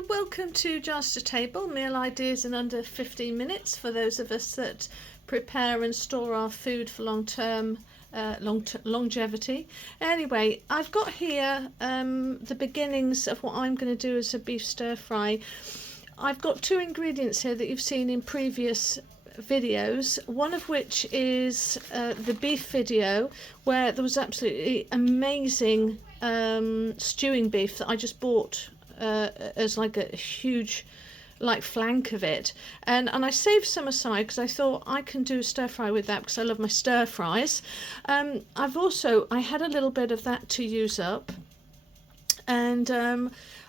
So welcome to Jars to Table, meal ideas in under 15 minutes for those of us that prepare and store our food for long-term longevity. Anyway, I've got here the beginnings of what I'm going to do as a beef stir fry. I've got two ingredients here that you've seen in previous videos, one of which is the beef video where there was absolutely amazing stewing beef that I just bought as like a huge flank of it, and I saved some aside because I thought I can do a stir fry with that because I love my stir fries. I had a little bit of that to use up, and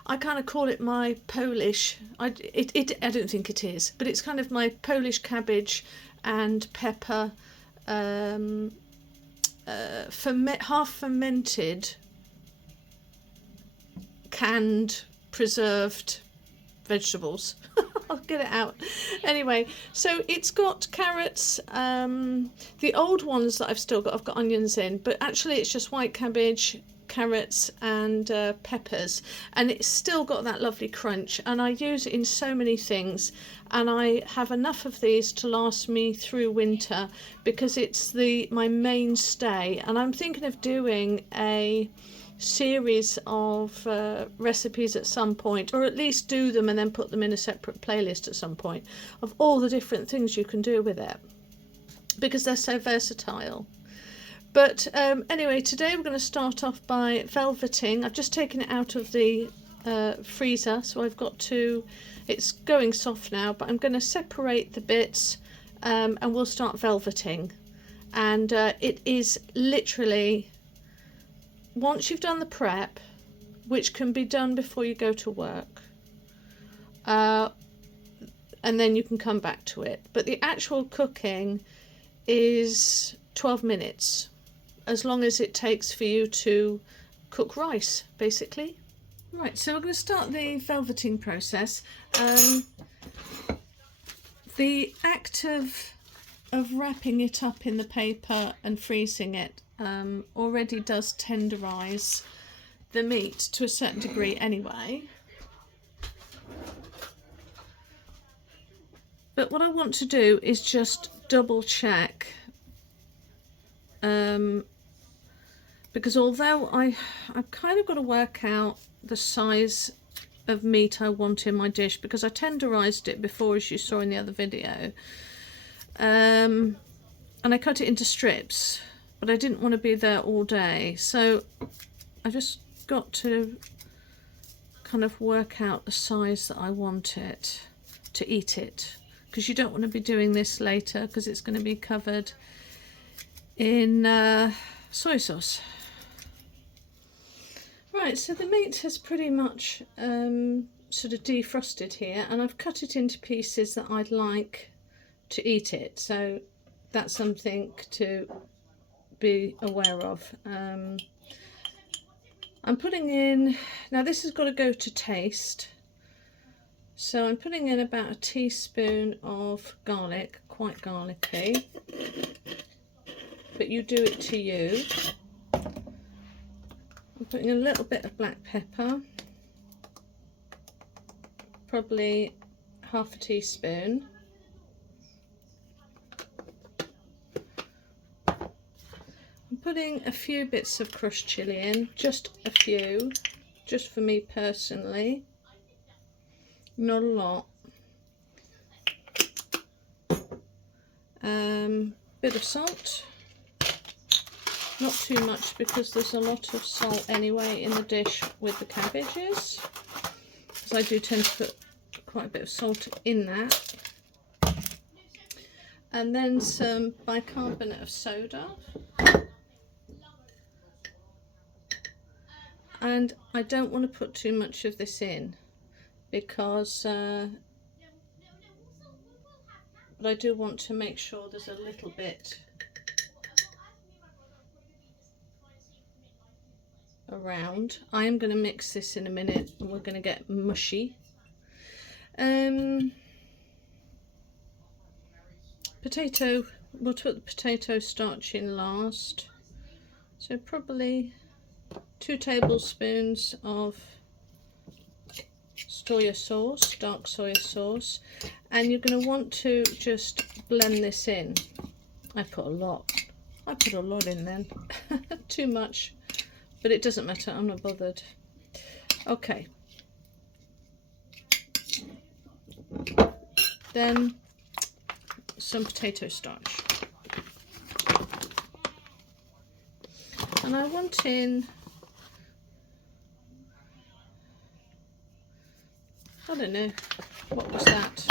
I kind of call it my Polish, I don't think it is, but it's kind of my Polish cabbage and pepper half fermented canned preserved vegetables. I'll get it out. Anyway, so it's got carrots, the old ones that I've still got, I've got onions in, but actually it's just white cabbage, carrots and peppers, and it's still got that lovely crunch, and I use it in so many things, and I have enough of these to last me through winter because it's my mainstay. And I'm thinking of doing a series of recipes at some point, or at least do them and then put them in a separate playlist at some point of all the different things you can do with it because they're so versatile. But anyway, today we're going to start off by velveting. I've just taken it out of the freezer, so I've got to, it's going soft now, but I'm going to separate the bits and we'll start velveting. And it is literally, once you've done the prep, which can be done before you go to work, and then you can come back to it, but the actual cooking is 12 minutes, as long as it takes for you to cook rice, basically. Right, so we're going to start the velveting process. The act of wrapping it up in the paper and freezing it already does tenderize the meat to a certain degree anyway. But what I want to do is just double check, because although I've kind of got to work out the size of meat I want in my dish, because I tenderized it before, as you saw in the other video, and I cut it into strips, but I didn't want to be there all day, so I just got to kind of work out the size that I want it to eat it, because you don't want to be doing this later because it's going to be covered in soy sauce. Right, so the meat has pretty much sort of defrosted here, and I've cut it into pieces that I'd like to eat it, so that's something to be aware of. I'm putting in, now this has got to go to taste, so I'm putting in about a teaspoon of garlic, quite garlicky, but you do it to you. I'm putting a little bit of black pepper, probably half a teaspoon. I'm putting a few bits of crushed chilli in, just a few, just for me personally, not a lot. Bit of salt. Not too much because there's a lot of salt anyway in the dish with the cabbages, because I do tend to put quite a bit of salt in that. And then some bicarbonate of soda. And I don't want to put too much of this in because but I do want to make sure there's a little bit around. I am going to mix this in a minute and we're going to get mushy. Potato, we'll put the potato starch in last, so probably 2 tablespoons of soya sauce, dark soya sauce, and you're going to want to just blend this in. I put a lot in then. Too much, but it doesn't matter, I'm not bothered. Okay, then some potato starch, and I want in, I don't know, what was that?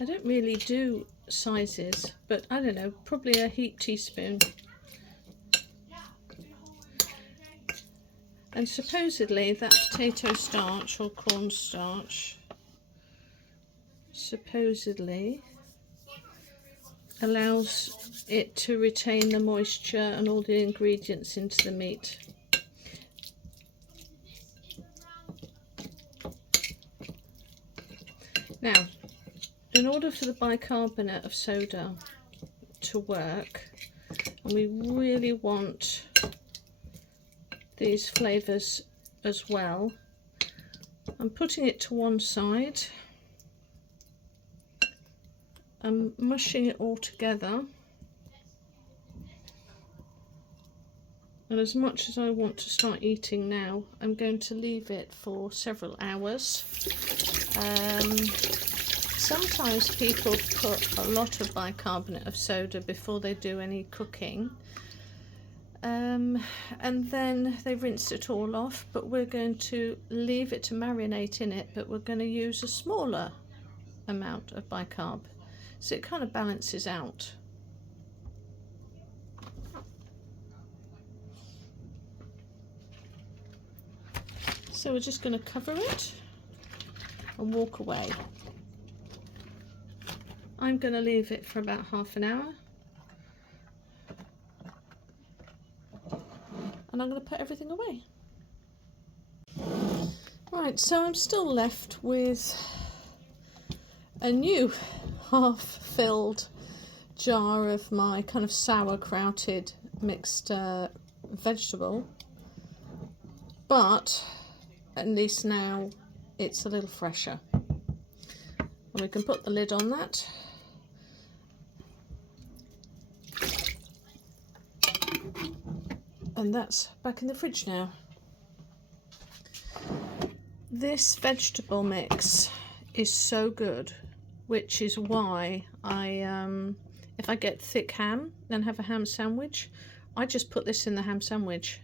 I don't really do sizes, but I don't know, probably a heaped teaspoon. And supposedly that potato starch or cornstarch supposedly allows it to retain the moisture and all the ingredients into the meat. Now, in order for the bicarbonate of soda to work, and we really want these flavours as well, I'm putting it to one side. I'm mushing it all together, and as much as I want to start eating now, I'm going to leave it for several hours. Sometimes people put a lot of bicarbonate of soda before they do any cooking, and then they rinse it all off, but we're going to leave it to marinate in it, but we're going to use a smaller amount of bicarb, so it kind of balances out. So we're just going to cover it and walk away. I'm going to leave it for about half an hour, and I'm going to put everything away. Right, so I'm still left with a new half-filled jar of my kind of sauerkrauted mixed vegetable, but at least now it's a little fresher. And we can put the lid on that. And that's back in the fridge now. This vegetable mix is so good, which is why if I get thick ham and have a ham sandwich, I just put this in the ham sandwich.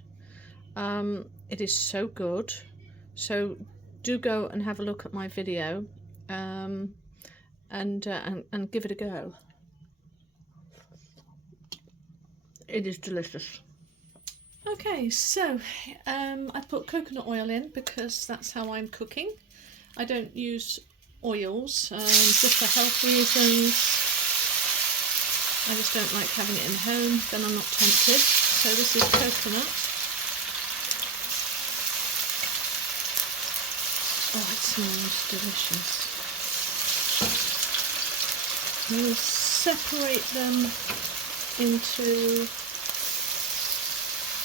It is so good. So do go and have a look at my video and give it a go. It is delicious. Okay, so I put coconut oil in because that's how I'm cooking. I don't use oils just for health reasons. I just don't like having it in the home, then I'm not tempted. So this is coconut. Oh, it smells delicious. I'm going to separate them into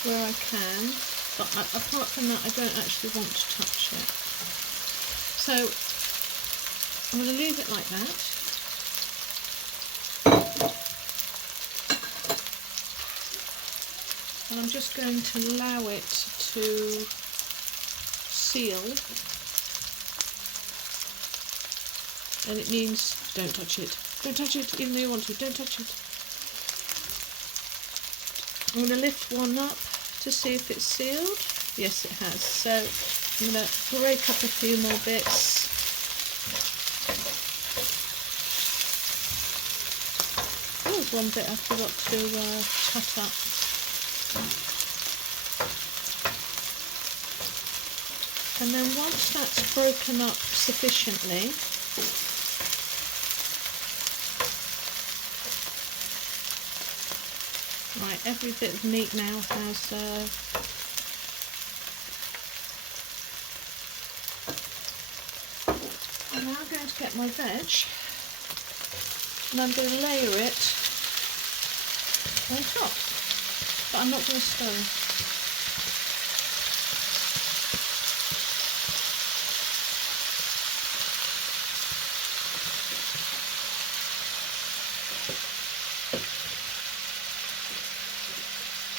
where I can, but apart from that I don't actually want to touch it. So I'm going to leave it like that. And I'm just going to allow it to seal. And it means don't touch it. Don't touch it, even though you want to. Don't touch it. I'm going to lift one up to see if it's sealed. Yes, it has. So I'm going to break up a few more bits. Oh, there's one bit I forgot to cut up. And then once that's broken up sufficiently, right, every bit of meat now has I'm now going to get my veg and I'm going to layer it on top. but I'm not going to stir.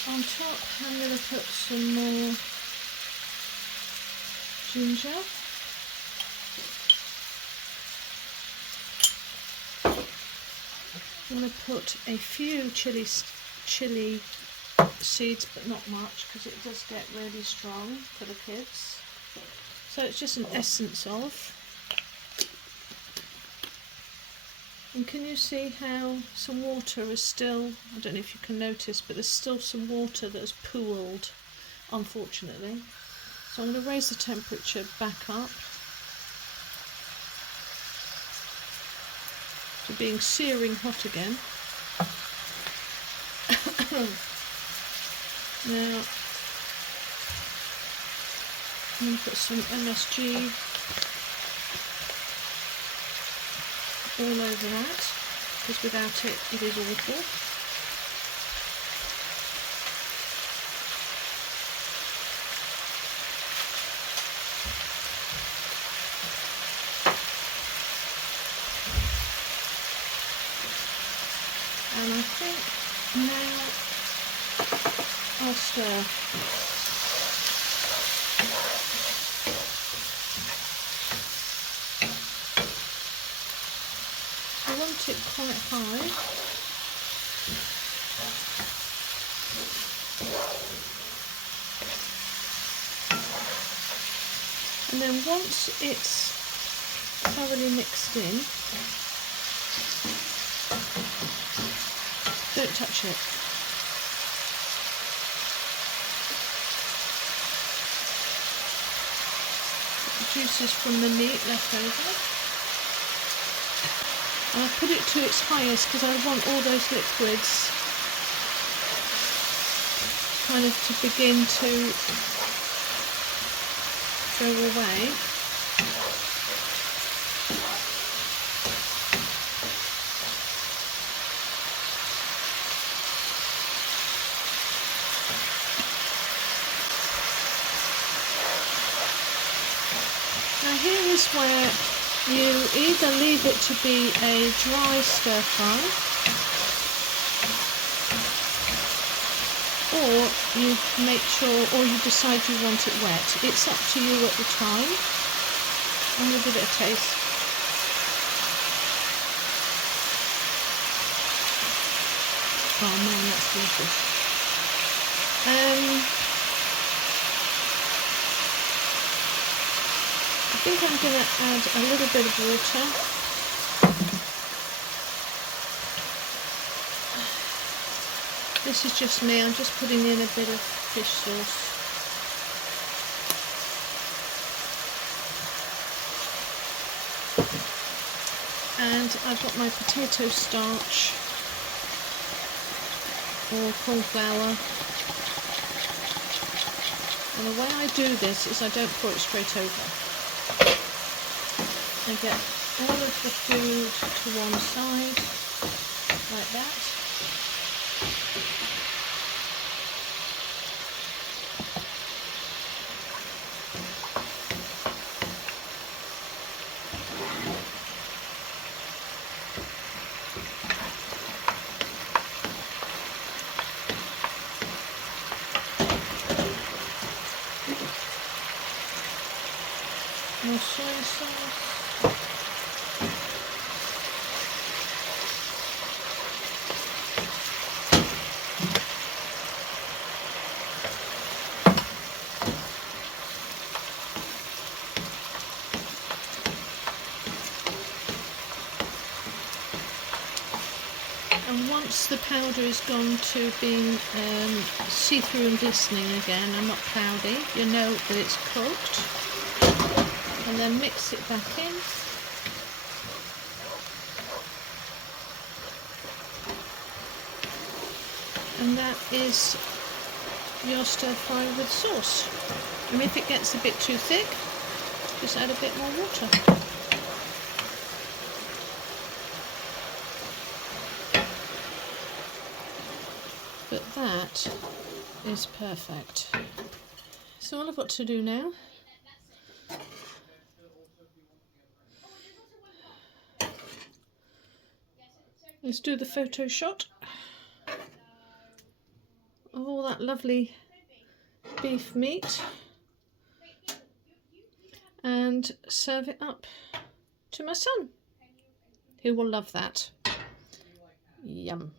On top, I'm going to put some more ginger. I'm going to put a few chili seeds, but not much, because it does get really strong for the kids. So it's just an essence of. And can you see how some water is still, I don't know if you can notice, but there's still some water that has pooled, unfortunately. So I'm going to raise the temperature back up to being searing hot again. Now I'm going to put some MSG all over that, because without it, it is awful. And I think now I'll stir. I want it quite high. And then once it's thoroughly mixed in, don't touch it. The juices from the meat left over. And I put it to its highest because I want all those liquids kind of to begin to go away. Now here is where you either leave it to be a dry stir fry, or you make sure, or you decide you want it wet. It's up to you at the time. I'm going to give it a taste. Oh man, that's delicious. I think I'm going to add a little bit of water. This is just me, I'm just putting in a bit of fish sauce. And I've got my potato starch or corn flour. And the way I do this is I don't pour it straight over. I get all of the food to one side, like that. More soy sauce. And once the powder has gone to being see-through and glistening again and not cloudy, you know that it's cooked. And then mix it back in. And that is your stir fry with sauce. And if it gets a bit too thick, just add a bit more water. But that is perfect. So all I've got to do now is do the photo shot of all that lovely beef meat and serve it up to my son, who will love that. Yum.